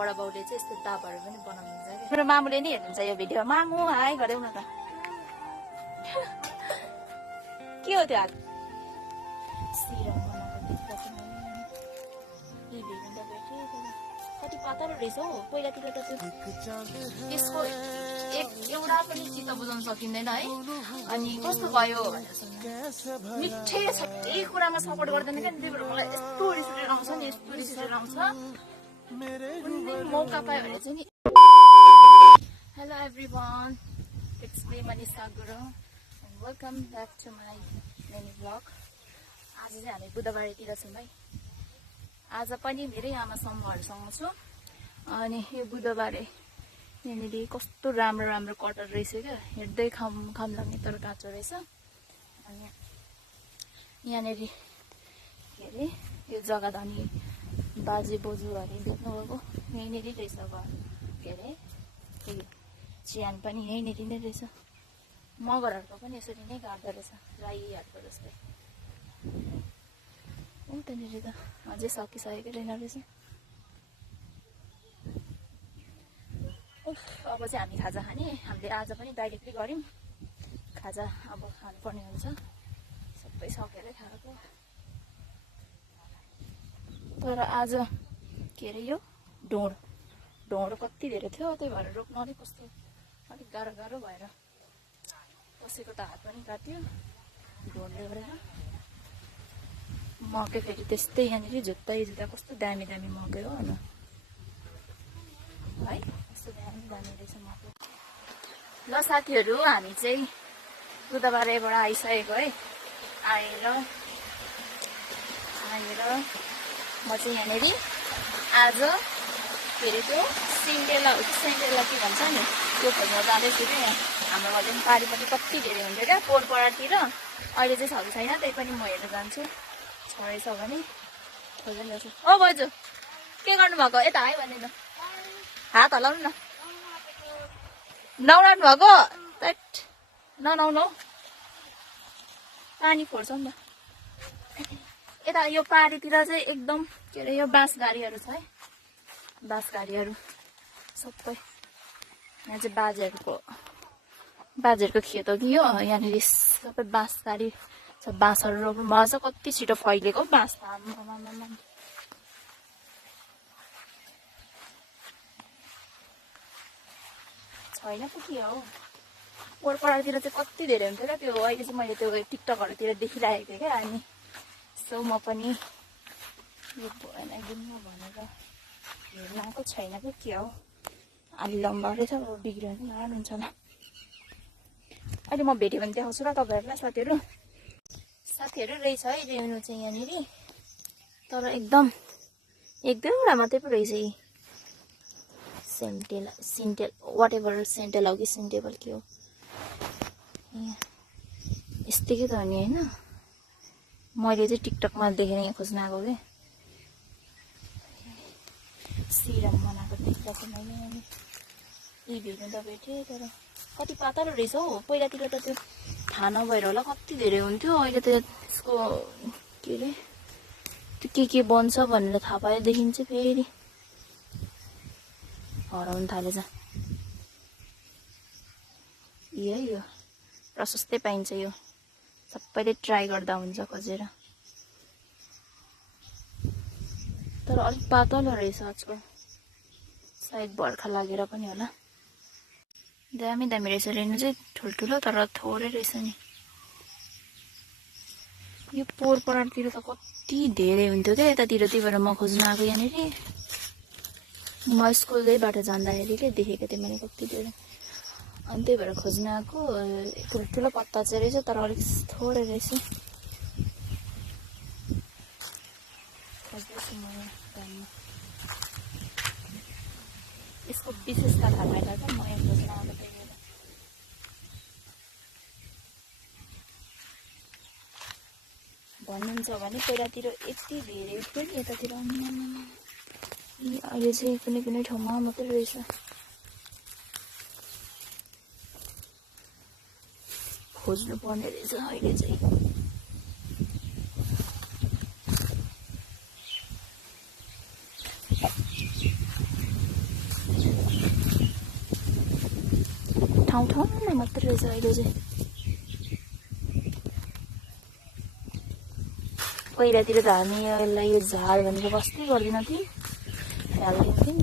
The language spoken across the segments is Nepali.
बडा बाउले चाहिँ यस्तो दाबहरू पनि बनाउनुहुन्छ क्या। मेरो मामुले नि हेर्नुहुन्छ यो भिडियो। मामु हाई गऱ्यौ न त। के हो त्यो हात? सिरम बनाएको देख्दा कति पातलो रहेछ हौ। पहिलातिर त यसको एउटा पनि चित्त बुझाउन सकिँदैन है। अनि कस्तो भयो भनेर मिठै छ, यही कुरामा सपोर्ट गर्दैन क्या। त्यही भएर मलाई यस्तो रिस आउँछ नि, यस्तो रिस आउँछ। मौका पायो भने चाहिँ नि। Hello everyone, it's me Manisha Gurung and welcome back to my mini blog. आज चाहिँ हामी बुधबारतिर छौँ है। आज पनि मेरै आमा समूहहरूसँग छु। अनि यो बुधबारे यहाँनिर कस्तो राम्रो राम्रो कटर रहेछ क्या। हेर्दै खाम लाग्ने तर काँचो रहेछ। अनि यहाँनिर के अरे यो जग्गा धनी बाजे बोजूहरू देख्नुभएको यहीँनिर रहेछ घर। के अरे चिहान पनि यहीँनिर नै रहेछ। मगरहरूको पनि यसरी नै गाड्दो रहेछ, राईहरूको जस्तै। त्यहाँनिर त अझै सकिसकेको रहेन रहेछ। अब चाहिँ हामी खाजा खाने। हामीले आज पनि डाइरेक्टली गऱ्यौँ खाजा। अब खानुपर्ने हुन्छ, सबै सकेरै खाएको। तर आज के अरे यो ढोँड कति धेरै थियो, त्यही भएर रोक्न अलिक कस्तो अलिक गाह्रो भएर कसैको त हात पनि काट्यो ढोँडले गरेर। मकै फेरि त्यस्तै यहाँनिर जुत्ता कस्तो दामी मकै हो न है। कस्तो दामी रहेछ मकै। ल साथीहरू, हामी चाहिँ बुधबारबाट आइसकेको है। आएर म चाहिँ यहाँनिर आज के अरे त्यो सेन्टेला के भन्छ नि त्यो खोज्न जाँदैछु क्या। यहाँ हाम्रो घरले पनि पारिपट्टि कति धेरै हुन्थ्यो क्या पोहोरपरारतिर। अहिले चाहिँ छ कि छैन, त्यही पनि म हेर्न जान्छु। छोडेछ भने खोजेर ल्याउँछु। ओ बजू के गर्नुभएको? यता आयो भने त हात हल्लाउनु न। नौरानु भएको नौ पानी फोर्छ नि त। यता यो पारीतिर चाहिँ एकदम के अरे यो बाँसघारीहरू छ है। बाँसघारीहरू सबै यहाँ चाहिँ बाजेहरूको खेत हो कि यो। यहाँनिर सबै बाँसघारी छ। बाँसहरू रोप्नु भएको छ। कति छिटो फैलिएको बाँस त। छैन त के हो, पोहोरपरारतिर चाहिँ कति धेरै हुन्थ्यो क्या त्यो। अहिले चाहिँ मैले त्यो टिकटकहरूतिर देखिरहेको थिएँ क्या। अनि सो म पनि यो भएन घुम्नु भनेर हेर्न आएको। छैन कि के हो, अलि लम्बा रहेछ। अब बिग्रियो भने लानुहुन्छ होला। अहिले म भेट्यो भने देखाउँछु ल तपाईँहरूलाई। साथीहरू रहेछ है रेउनु चाहिँ यहाँनिर। तर एकदम एक दुईवटा मात्रै पो रहेछ। सिन्टेल वाट एभर सेन्टेल हो कि सिन्टेबल के हो यस्तै त हो नि होइन। मैले चाहिँ टिकटकमा देखेर यहाँ खोज्न आएको कि सिरम बनाएको देख्दा चाहिँ मैले यहाँ यी भेट्नु त भेटेँ। तर कति पातलो रहेछ हौ। पहिलातिर त त्यो थाहा नभएर होला कति धेरै हुन्थ्यो। अहिले त यसको के अरे त्यो के बन्छ भनेर थाहा पाएदेखि चाहिँ फेरि हराउनु थालेछ। यो प्रशस्तै पाइन्छ। यो सबैले ट्राई गर्दा हुन्छ खोजेर। तर अलिक पातलो रहेछ आजकल, सायद बर्खा लागेर पनि होला। दामी रहेछ रेनु चाहिँ ठुल्ठुलो, तर थोरै रहेछ नि। यो पोहोरपरारतिर त कति धेरै हुन्थ्यो क्या यतातिर। त्यही भएर म खोज्न आएको यहाँनिर। म स्कुलदैबाट जाँदाखेरि के देखेको थिएँ मैले कति धेरै। अनि त्यही भएर खोज्न आएको। ठुल्ठुलो पत्ता चाहिँ रहेछ तर अलिक थोरै रहेछ। खोज्दैछु म यसको विशेषता थाहा भएर क्या म यहाँ खोज्न आएको। त्यही भएर भन्नुहुन्छ भने पहिलातिर यति धेरै थियो नि यतातिर। अहिले चाहिँ कुनै ठाउँमा मात्रै रहेछ। खोज्नु पर्ने रहेछ अहिले चाहिँ। ठाउँमा मात्रै रहेछ अहिले चाहिँ। पहिलातिर त हामी यसलाई यो झार भनेर बस्दै गर्दैन थियौँ, फ्याल्दिन्थ्यौँ।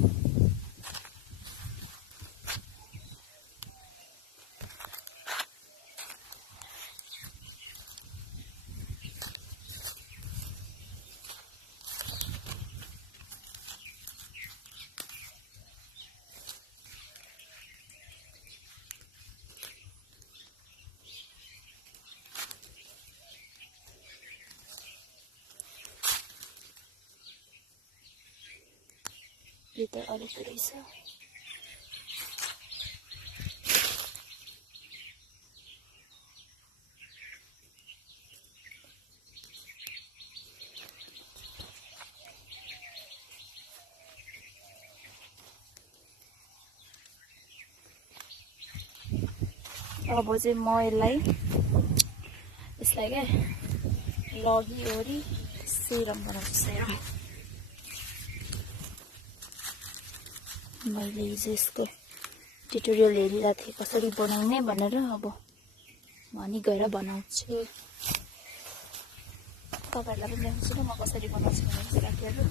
यो त अलिक रहेछ। अब चाहिँ म यसलाई क्या लगिओरी सेरम बनाउँछु। सेरम मैले हिजो यसको ट्युटोरियल हेरिरहेको थिएँ कसरी बनाउने भनेर। अब भनी गएर बनाउँछु, तपाईँहरूलाई पनि देखाउँछु न म कसरी बनाउँछु भनेर साथीहरू।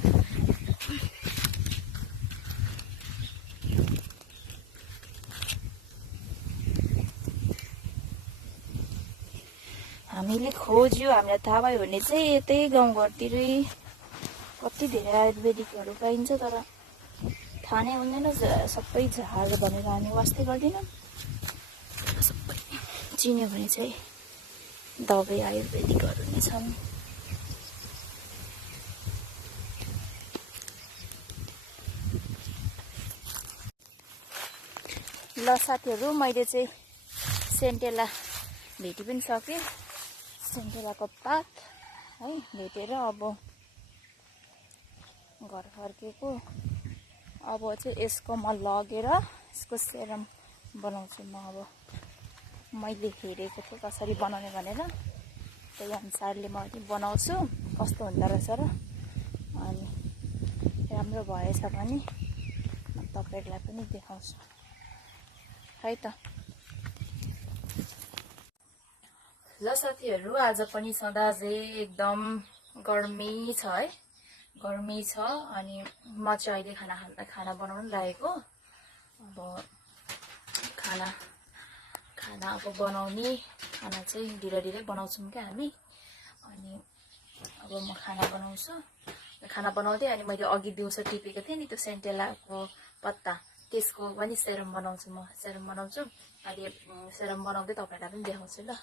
हामीले खोज्यो, हामीलाई थाहा भयो भने चाहिँ यतै गाउँघरतिरै कति धेरै आयुर्वेदिकहरू पाइन्छ, तर थाहा नै हुँदैन सबै झार भनेर हामी वास्तै गर्दैनौँ। सबै चिन्यो भने चाहिँ दबाई आयुर्वेदिकहरू नै छन्। ल साथीहरू, मैले चाहिँ सेन्टेला भेटी पनि सकेँ। सेन्टेलाको पात है भेटेर अब घर फर्केको। अब चाहिँ यसको म लगेर यसको सेरम बनाउँछु। म अब मैले हेरेको थिएँ कसरी बनाउने भनेर, त्यही अनुसारले म बनाउँछु कस्तो हुँदो रहेछ र। अनि राम्रो भएछ भने तपाईँहरूलाई पनि देखाउँछु है त। ल साथीहरू, आज पनि सदा चाहिँ एकदम गर्मी छ है, गर्मी छ। अनि म चाहिँ अहिले खाना बनाउनु लागेको। अब खाना अब बनाउने, खाना चाहिँ ढिलो बनाउँछौँ क्या हामी। अनि अब म खाना बनाउँछु। खाना बनाउँदै अनि मैले अघि दिउँसो टिपेको थिएँ नि त्यो सेन्टेलाको पत्ता, त्यसको पनि सेरम बनाउँछु। म सेरम बनाउँछु अहिले। सेरम बनाउँदै तपाईँहरूलाई पनि देखाउँछु ल।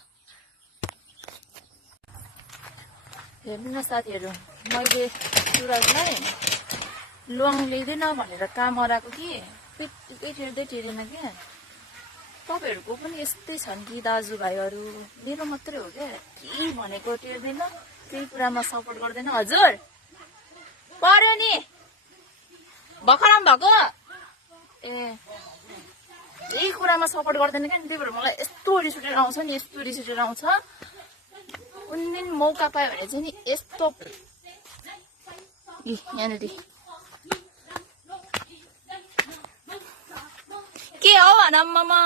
हेर्नु न साथीहरू, मैले सुरजलाई ल्वाङ ल्याइदिन भनेर काम हराएको कि त्यतिकै टिर्दैन क्या। तपाईँहरूको पनि यस्तै छन् कि दाजुभाइहरू, मेरो मात्रै हो क्या? केही भनेको टिर्दैन, केही कुरामा सपोर्ट गर्दैन। हजुर पर्यो नि भर्खर भएको ए, यही कुरामा सपोर्ट गर्दैन क्या। त्यही भएर मलाई यस्तो रिस उठेर आउँछ नि, यस्तो रिस उठेर आउँछ। कुन दिन मौका पायो भने चाहिँ नि यस्तो यहाँनिर के हो भन मामा।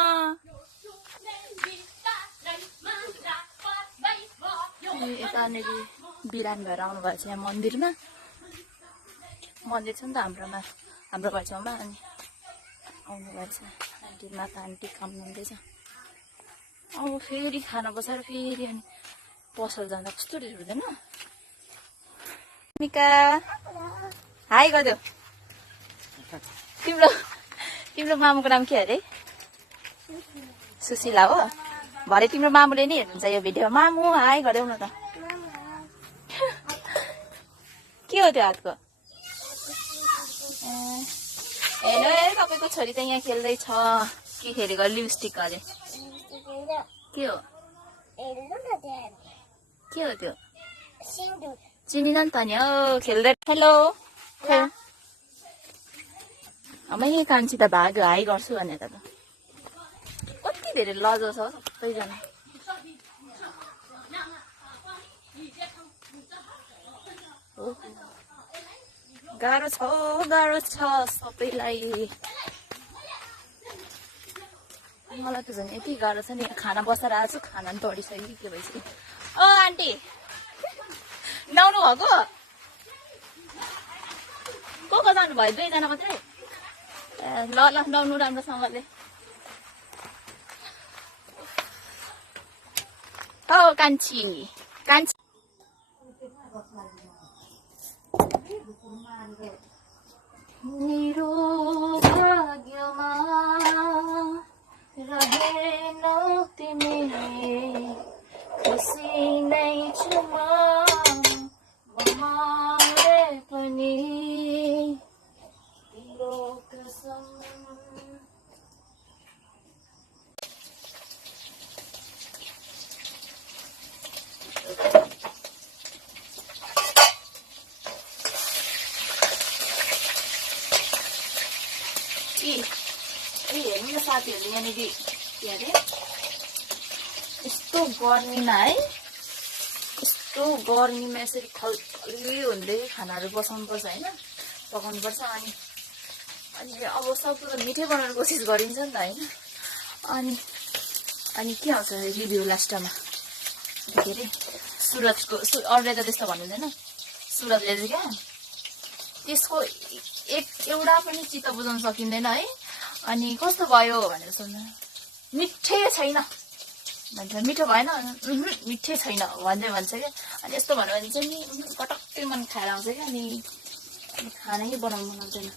यतानिर बिरान भएर आउनुभएको छ यहाँ मन्दिरमा। मन्दिर छ नि त हाम्रोमा, हाम्रो घर छेउमा। अनि आउनुभएको छ आन्टी, माता आन्टी काम हुँदैछ। अब फेरि खाना बसाएर फेरि अनि पसल जाँदा कस्तो रिस हुँदैन। मिका हाई गरिदेऊ। तिम्रो मामुको नाम के अरे? सुशीला हो। भरे तिम्रो मामुले नि हेर्नुहुन्छ यो भिडियो। मामु हाई गरिदेऊ न त। के हो त्यो हातको? हेलो, तपाईँको छोरी त यहाँ खेल्दैछ। के खेलेको? लिपस्टिक अरे के हो? के हो त्यो? चिनिन नि त नि हो खेल्दै। हेलो मै कान्छी त भाग्यो हाई गर्छु भनेर त। कति धेरै लजो छ सबैजना। गाह्रो छ सबैलाई। मलाई त झन् यति गाह्रो छ नि खाना बसेर आएको छु खाना पनि तोडिसक्यो के भइसक्यो ओ आन्टी नुहाउनु भएको को जानुभयो 2 जना मात्रै ए ल ल नुहाउनु राम्रोसँगले हो कान्छी मेरो भाग्यमा रहेन तिमी खुसी नै छु म मरे पनि तिम्रो कसम हेर्नु न साथीहरूले यहाँनिर के अरे यस्तो गर्मीमा है यस्तो गर्मीमा यसरी खल्खली हुँदै खानाहरू बसाउनुपर्छ होइन पकाउनुपर्छ अनि अब सक्दो त मिठै बनाउने कोसिस गरिन्छ नि त होइन अनि के आउँछ रिभ्यू लास्टमा के अरे सुरजको अरूले त त्यस्तो भन्नु हुँदैन सुरजले चाहिँ क्या त्यसको एउटा पनि चित्त बुझाउन सकिँदैन है अनि कस्तो भयो भनेर सोध्नु मिठै छैन भन्छ मिठो भएन मिठै छैन भन्दै भन्छ क्या अनि यस्तो भन्यो भने चाहिँ नि कटक्कै मन खाएर आउँछ क्या अनि खानै बनाउनु मन आउँदैन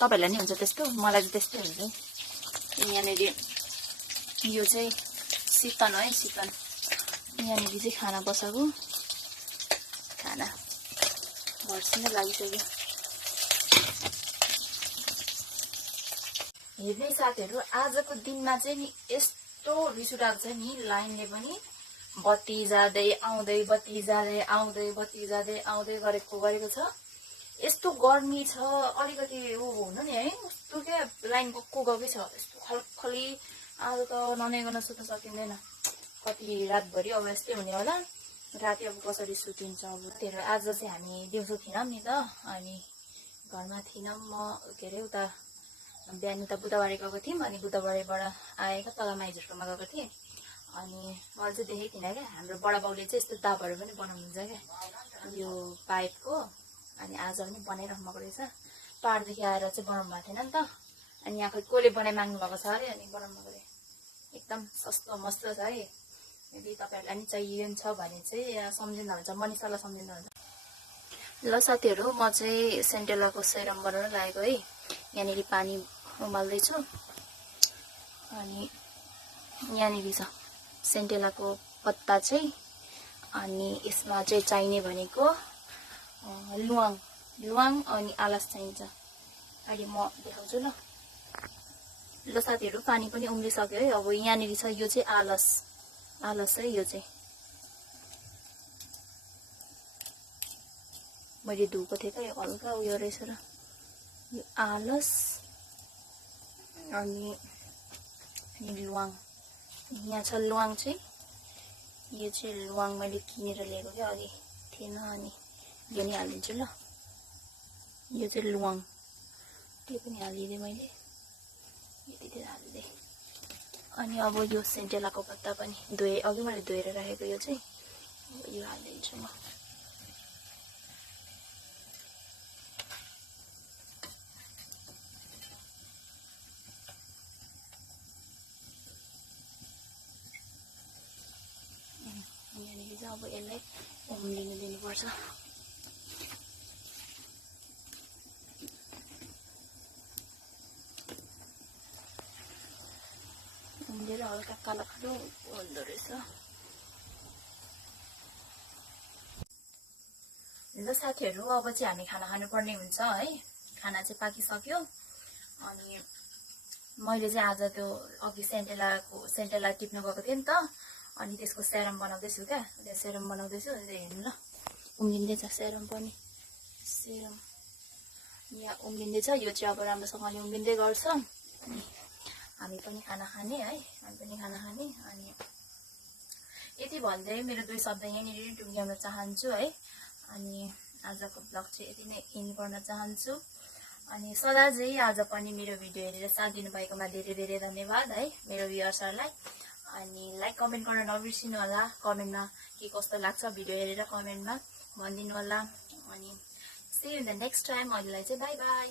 तपाईँहरूलाई नि हुन्छ त्यस्तो मलाई चाहिँ त्यस्तै हुन्छ यहाँनिर यो चाहिँ चिकन है चिकन यहाँनिर चाहिँ खाना बसाएको खाना भर्सिनै लागिसक्यो हेर्ने साथीहरू आजको दिनमा चाहिँ नि यस्तो रिस उठाएको छ नि लाइनले पनि बत्ती जाँदै आउँदै बत्ती जाँदै आउँदै बत्ती जाँदै आउँदै गरेको छ यस्तो गर्मी छ अलिकति ऊ हुनु नि है यस्तो क्या लाइन गएकै छ यस्तो खलखली आज त ननै गर्न सुत्न सकिँदैन कति रातभरि अब यस्तै हुने होला राति अब कसरी सुतिन्छ अब त्यही आज चाहिँ हामी दिउँसो थिएनौँ नि त अनि घरमा थिएनौँ म के अरे उता बिहान त बुधबारे गएको थियौँ अनि बुधबारेबाट आएको तल माइजहरूकोमा गएको थिएँ अनि मैले चाहिँ देखेको थिइनँ क्या हाम्रो बडा बाउले चाहिँ यस्तो दाबहरू पनि बनाउनुहुन्छ क्या यो पाइपको अनि आज पनि बनाइराख्नु भएको रहेछ पाहाडदेखि आएर चाहिँ बनाउनु भएको थिएन नि त अनि यहाँ खोइ कसले बनाइ माग्नु भएको छ अरे अनि बनाउनु भएको अरे एकदम सस्तो मस्तो छ है यदि तपाईँहरूलाई नि चाहिन्छ भने चाहिँ सम्झिँदा हुन्छ मनिषालाई सम्झिँदा हुन्छ ल साथीहरू म चाहिँ सेन्टेलाको सेरम बनाउन लागेको है यहाँनिर पानी उमाल्दैछु अनि यहाँनिर छ सेन्टेलाको पत्ता चाहिँ अनि यसमा चाहिँ चाहिने भनेको लुवाङ अनि आलस चाहिन्छ अहिले म देखाउँछु ल साथीहरू पानी पनि उम्लिसक्यो है अब यहाँनिर छ यो चाहिँ आलस है यो चाहिँ मैले धुएको थिएँ क्या हल्का उयो रहेछ र यो आलस अनि लुवाङ यहाँ छ लुवाङ चाहिँ यो चाहिँ लुवाङ मैले किनेर ल्याएको क्या अघि थिएन अनि यो नि हालिदिन्छु ल यो चाहिँ लुवाङ त्यो पनि हालिदिएँ मैले यतितिर हालिदिएँ अनि अब यो सेन्टेलाको पत्ता पनि अघि मैले धोएर राखेको यो चाहिँ यो हालिदिन्छु म यहाँनिर चाहिँ अब यसलाई उम्लिनु दिनुपर्छ उम्लेर हल्का कालो कालो हुँदो रहेछ ल साथीहरू अब चाहिँ हामी खाना खानुपर्ने हुन्छ है खाना चाहिँ पाकिसक्यो अनि मैले चाहिँ आज त्यो अघि सेन्टेला टिप्न गएको थिएँ नि त अनि त्यसको सेरम बनाउँदैछु क्या सेरम बनाउँदैछु हेर्नु ल उम्लिँदैछ सेरम पनि सेरम यहाँ उम्लिँदैछ यो चाहिँ अब राम्रोसँगले उम्लिँदै गर्छ अनि हामी पनि खाना खाने है अनि यति भन्दै मेरो 2 शब्द यहाँनिर टुङ्ग्याउन चाहन्छु है अनि आजको ब्लग चाहिँ यति नै एन्ड गर्न चाहन्छु अनि सदा चाहिँ आज पनि मेरो भिडियो हेरेर साथ दिनुभएकोमा धेरै धेरै धन्यवाद है मेरो भ्युअर्सहरूलाई। अनि लाइक कमेन्ट गर्न नबिर्सिनु होला, कमेन्टमा के कस्तो लाग्छ भिडियो हेरेर कमेन्टमा भनिदिनु होला। अनि see you in the next time. अहिलेलाई चाहिँ बाई बाई।